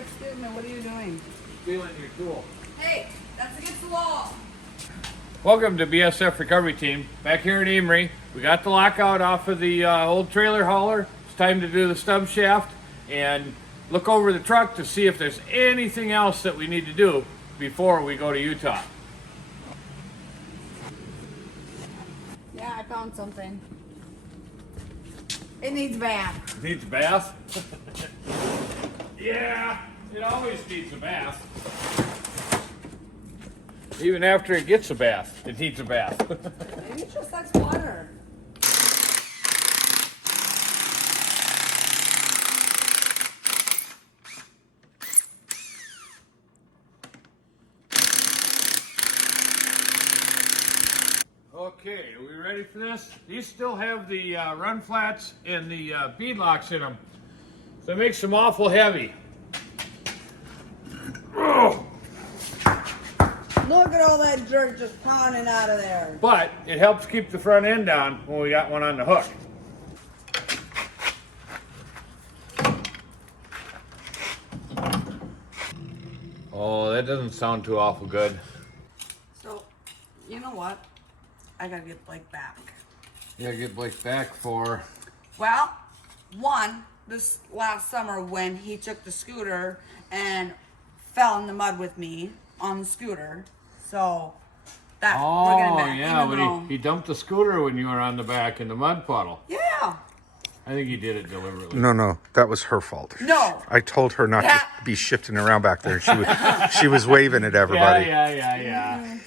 excuse me, what are you doing? Feeling your tool. Hey, that's against the law. Welcome to BSF Recovery Team. Back here at Amory, we got the lockout off of the old trailer hauler. It's time to do the stub shaft and look over the truck to see if there's anything else that we need to do before we go to Utah. Yeah, I found something. It needs bath. It needs a bath? Yeah, it always needs a bath. Even after it gets a bath, it needs a bath. Maybe it just likes water. Okay, are we ready for this? These still have the run flats and the bead locks in them. So it makes them awful heavy. Oh. Look at all that dirt just pounding out of there. But it helps keep the front end down when we got one on the hook. Oh, that doesn't sound too awful good. So, you know what? I gotta get Blake back. You gotta get Blake back for... Well, one, this last summer when he took the scooter and fell in the mud with me on the scooter. So, that we're getting back. Yeah, but he dumped the scooter when you were on the back in the mud puddle. Yeah. I think he did it deliberately. No, that was her fault. No. I told her not to be shifting around back there. She was waving at everybody. Yeah.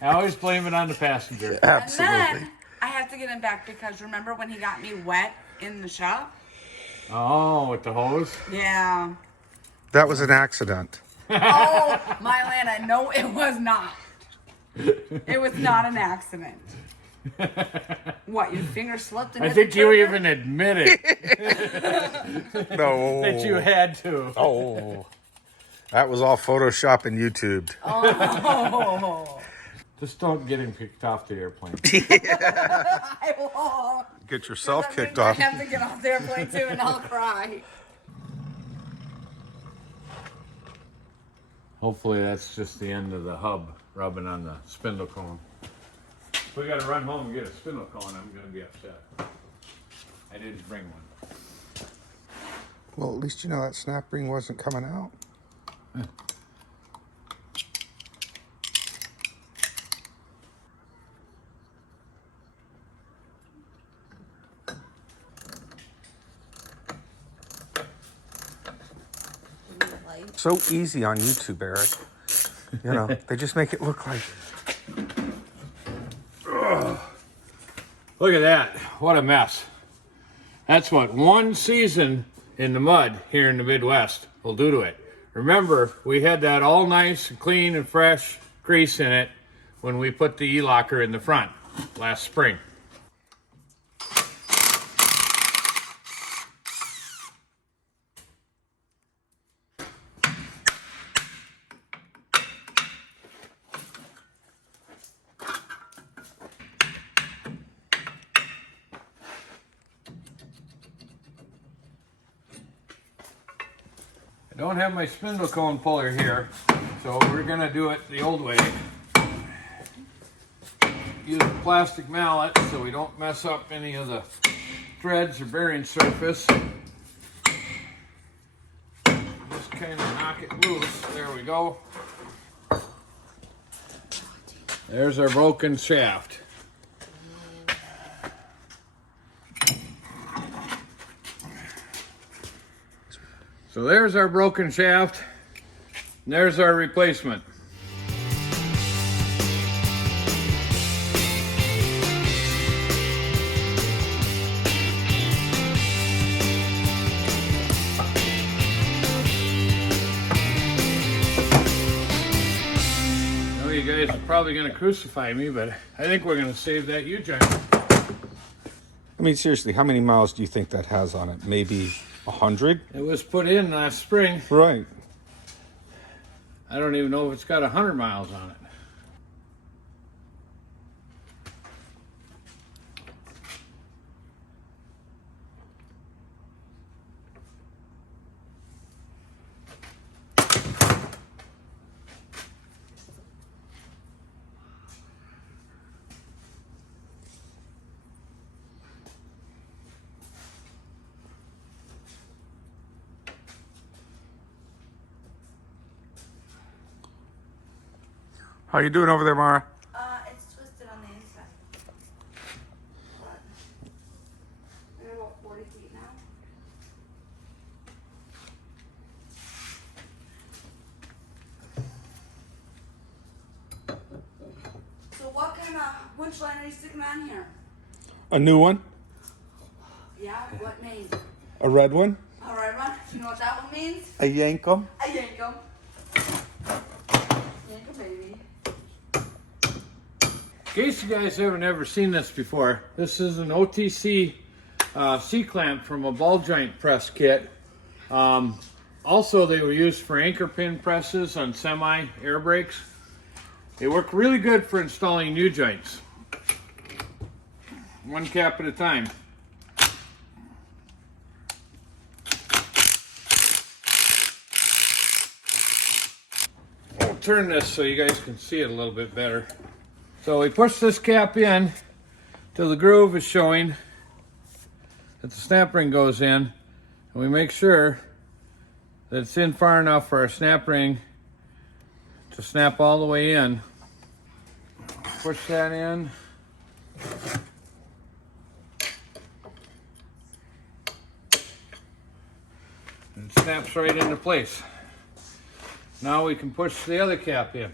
I always blame it on the passenger. Absolutely. And then I have to get him back because remember when he got me wet in the shop? Oh, with the hose? Yeah. That was an accident. Oh, Mylana, no, it was not. It was not an accident. What, your finger slipped and I hit think the you trigger? even admitted No. that you had to. Oh. That was all Photoshop and YouTubed. Oh. Just don't get him kicked off the airplane. I won't. Get yourself kicked I off. have to get off the airplane too and I'll cry. Hopefully that's just the end of the hub rubbing on the spindle cone. If we gotta run home and get a spindle cone, I'm gonna be upset. I didn't bring one. Well, at least you know that snap ring wasn't coming out. So easy on YouTube, Eric. You know, they just make it look like... Look at that. What a mess. That's what one season in the mud here in the Midwest will do to it. Remember, we had that all nice and clean and fresh grease in it when we put the E-locker in the front last spring. I don't have my spindle cone puller here, so we're gonna do it the old way. Use a plastic mallet so we don't mess up any of the threads or bearing surface. Just kind of knock it loose. There we go. There's our broken shaft. So there's our broken shaft, and there's our replacement. I know you guys are probably going to crucify me, but I think we're going to save that U-joint. I mean, seriously, how many miles do you think that has on it? Maybe 100? It was put in last spring. Right. I don't even know if it's got 100 miles on it. How you doing over there, Mara? It's twisted on the inside. But we're about 40 feet now. So what kind of winch line are you sticking on here? A new one? Yeah, what name? A red one? All right, one. You know what that one means? A Yankum? I yank 'em. Yank 'em, baby. In case you guys haven't ever seen this before, this is an OTC C-clamp from a ball joint press kit. Also, they were used for anchor pin presses on semi air brakes. They work really good for installing new joints. One cap at a time. I'll turn this so you guys can see it a little bit better. So we push this cap in till the groove is showing that the snap ring goes in, and we make sure that it's in far enough for our snap ring to snap all the way in. Push that in. And it snaps right into place. Now we can push the other cap in.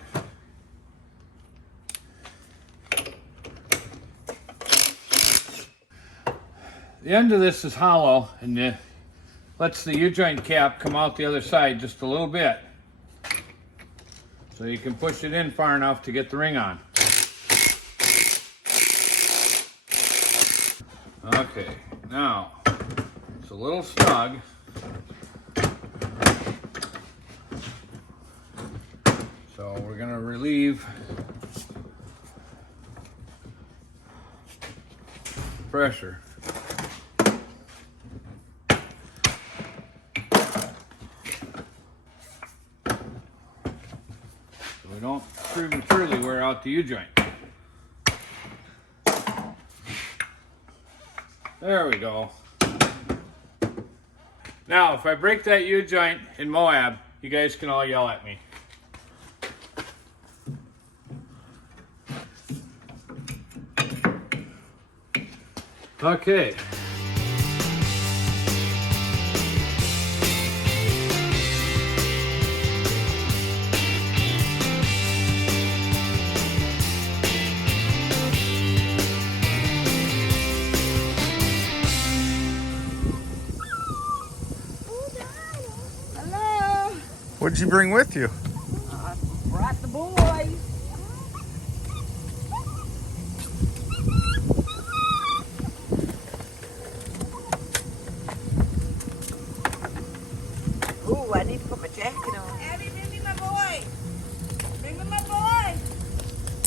The end of this is hollow and it lets the U-joint cap come out the other side just a little bit. So you can push it in far enough to get the ring on. Okay, now it's a little snug. So we're going to relieve pressure. So we don't prematurely wear out the U-joint. There we go. Now, if I break that U-joint in Moab, you guys can all yell at me. Okay. Hello. What'd you bring with you? Brought the boys. Ooh, I need to put my jacket on. Abby, bring me my boy. Bring me my boy.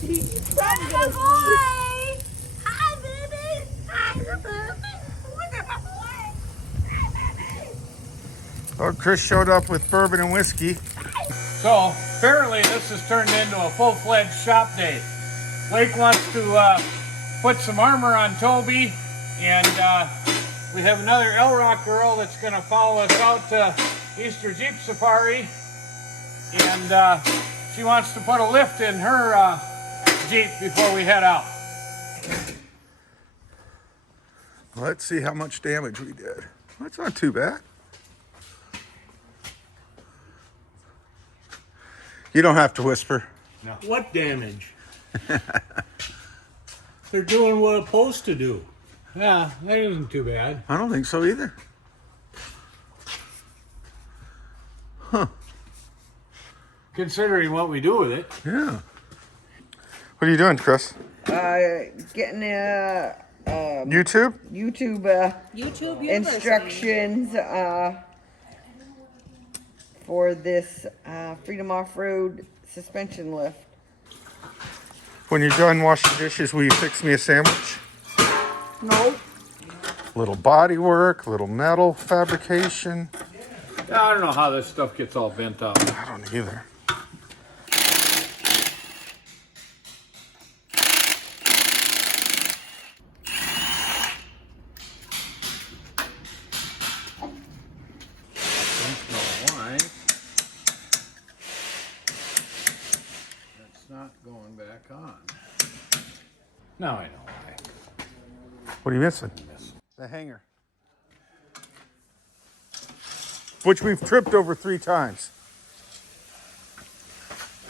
He's my boy. Hi, baby. Hi, baby. Look at my boy. Hi, baby. Oh, Chris showed up with bourbon and whiskey. So, apparently this has turned into a full-fledged shop day. Blake wants to put some armor on Toby, and we have another L-Rock girl that's going to follow us out to Easter Jeep Safari, and she wants to put a lift in her Jeep before we head out. Let's see how much damage we did. That's not too bad. You don't have to whisper. No. What damage? They're doing what it's supposed to do. Yeah, that isn't too bad. I don't think so either. Huh. Considering what we do with it. Yeah. What are you doing, Chris? Getting YouTube? YouTube instructions for this Freedom Off-Road suspension lift. When you're done washing dishes, will you fix me a sandwich? Nope. Little body work, little metal fabrication. I don't know how this stuff gets all bent out. I don't either. That's not on. Now I know why. What are you missing? The hanger. Which we've tripped over 3 times.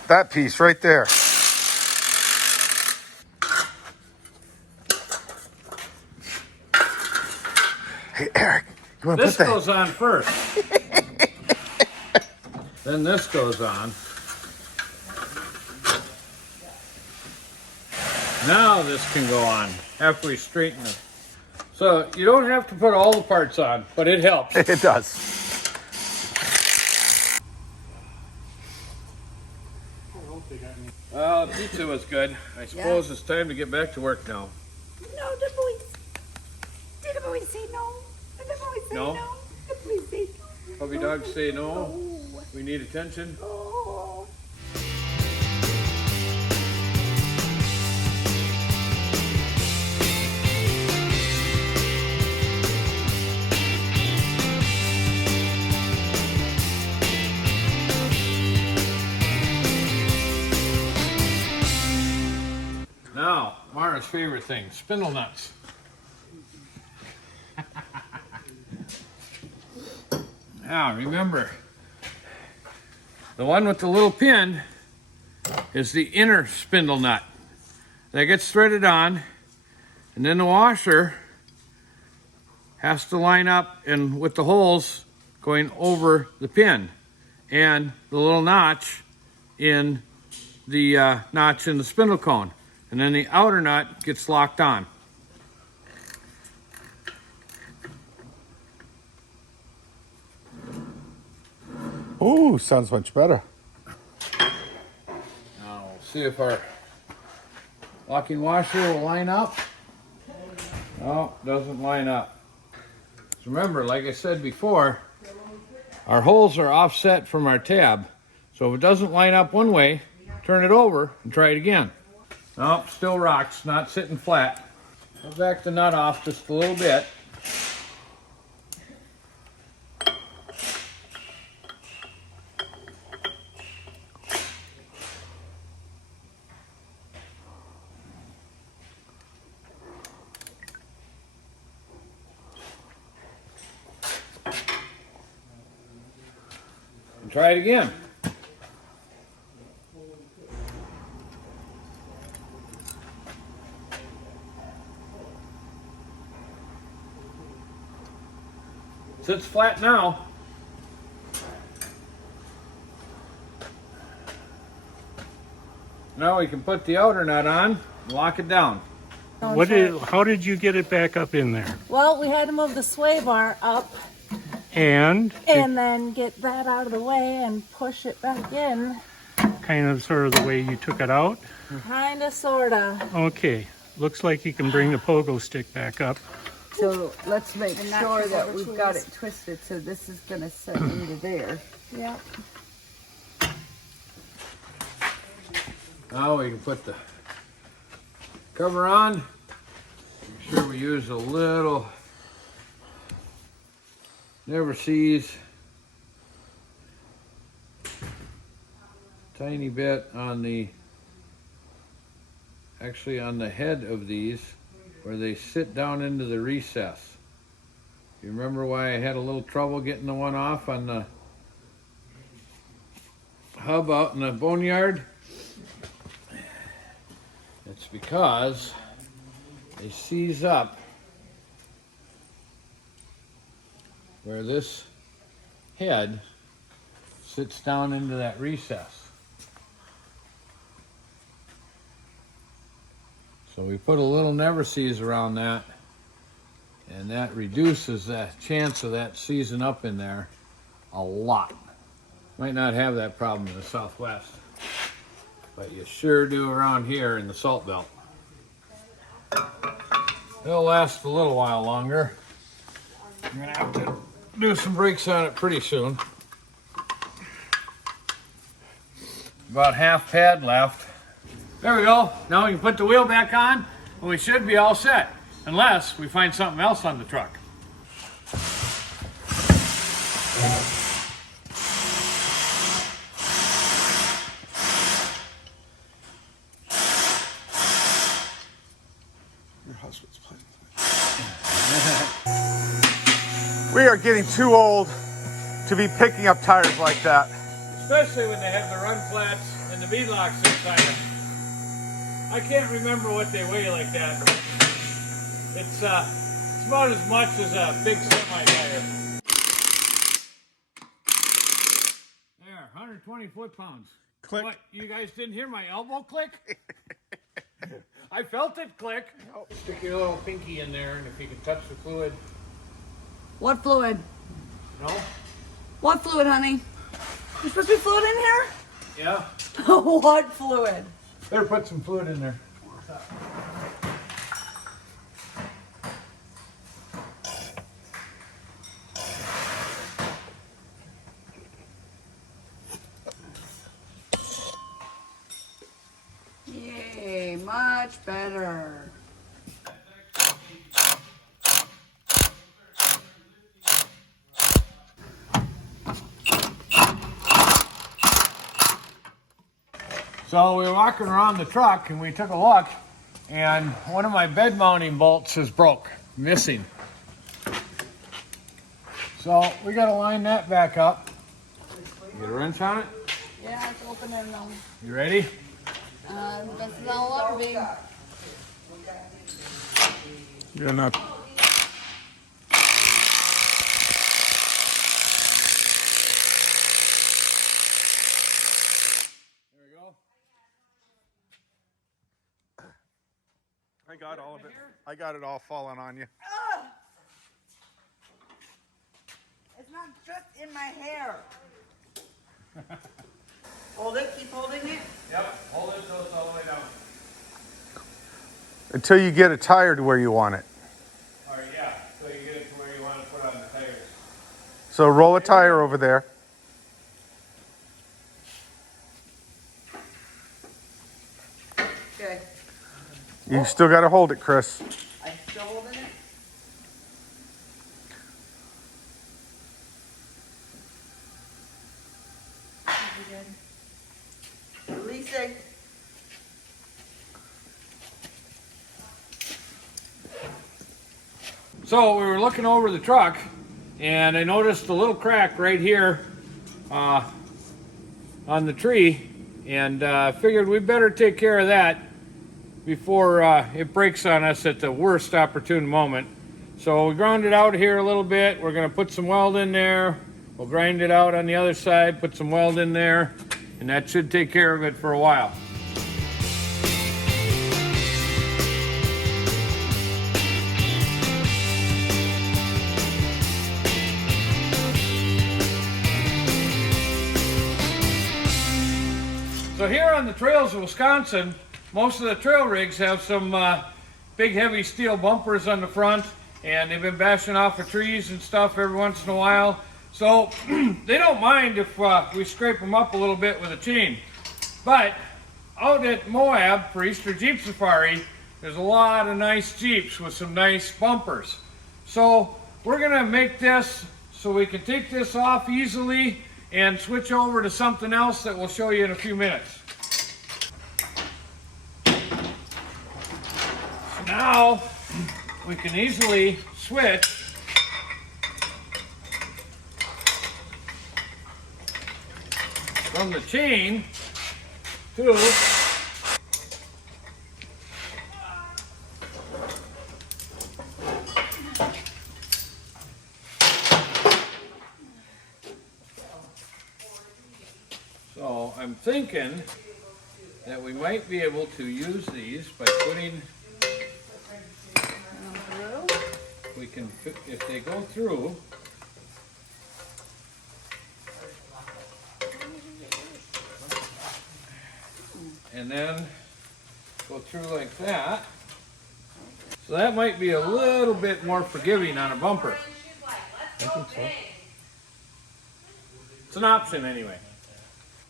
That piece right there. Hey, Eric, you want to This put that? goes on first. Then this goes on. Now this can go on after we straighten it. So you don't have to put all the parts on, but it helps. It does. Well, pizza was good. I suppose it's time to get back to work now. No, the boys. Did the boys say no? Did the boys say No. no? The boys say no. Puppy dogs say no. We need attention. Oh. Now, Mara's favorite thing, spindle nuts. Now, remember, the one with the little pin is the inner spindle nut. That gets threaded on, and then the washer has to line up and with the holes going over the pin and the little notch in the notch in the spindle cone. And then the outer nut gets locked on. Ooh, sounds much better. Now we'll see if our locking washer will line up. No, doesn't line up. So remember, like I said before, our holes are offset from our tab. So if it doesn't line up one way, turn it over and try it again. Nope, still rocks, not sitting flat. I'll back the nut off just a little bit. And try it again. Sits flat now. Now we can put the outer nut on and lock it down. How did you get it back up in there? Well, we had to move the sway bar up And and then get that out of the way and push it back in. kind of sort of the way you took it out? Kinda, sorta. Okay, looks like you can bring the pogo stick back up. So let's make And that's sure the that rubber we've got tools. it twisted so this is gonna set into there. Yep. Now we can put the cover on. Make sure we use a little never sees tiny bit on the actually on the head of these where they sit down into the recess. You remember why I had a little trouble getting the one off on the hub out in the boneyard? It's because they seize up where this head sits down into that recess. So we put a little never seize around that, and that reduces the chance of that seizing up in there a lot. Might not have that problem in the Southwest, but you sure do around here in the Salt Belt. It'll last a little while longer. I'm gonna have to do some brakes on it pretty soon. About half pad left. There we go. Now we can put the wheel back on and we should be all set. Unless we find something else on the truck. husband's pleasant. We are getting too old to be picking up tires like that. Especially when they have the run flats and the beadlocks inside them. I can't remember what they weigh like that. It's about as much as a big semi tire. There, 120 foot-pounds. Click. What, you guys didn't hear my elbow click? I felt it click. Stick your little pinky in there, and if you can touch the fluid. What fluid? No? What fluid, honey? There's supposed to be fluid in here? Yeah? What fluid? Better put some fluid in there. Yay, much better. So we were walking around the truck and we took a look, and one of my bed mounting bolts is broke, missing. So we got to line that back up. Get a wrench on it. Yeah, it's open there now. You ready? This is all up, big. You're not. There we go. I got all of it. I got it all falling on you. It's not just in my hair. Hold it, keep holding it. Yep, hold it so it's all the way down. Until you get it tire to where you want it. All right, yeah, so you get it to where you want to put on the tires. So roll a tire over there. Okay. You still got to hold it, Chris. I'm still holding it. Releasing. So we were looking over the truck, and I noticed a little crack right here on the tree, and figured we better take care of that before it breaks on us at the worst opportune moment. So we ground it out here a little bit. We're going to put some weld in there. We'll grind it out on the other side, put some weld in there, and that should take care of it for a while. So here on the trails of Wisconsin, most of the trail rigs have some big heavy steel bumpers on the front, and they've been bashing off of trees and stuff every once in a while. So they don't mind if we scrape them up a little bit with a chain. But out at Moab for Easter Jeep Safari, there's a lot of nice Jeeps with some nice bumpers. So we're gonna make this so we can take this off easily and switch over to something else that we'll show you in a few minutes. So now we can easily switch from the chain to so I'm thinking that we might be able to use these by putting, we can, if they go through, and then go through like that. So that might be a little bit more forgiving on a bumper. I think so. It's an option anyway.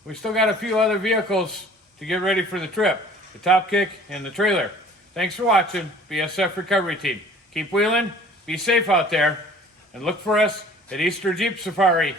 We still got a few other vehicles to get ready for the trip. The Top Kick and the trailer. Thanks for watching, BSF Recovery Team. Keep wheeling, be safe out there, and look for us at Easter Jeep Safari.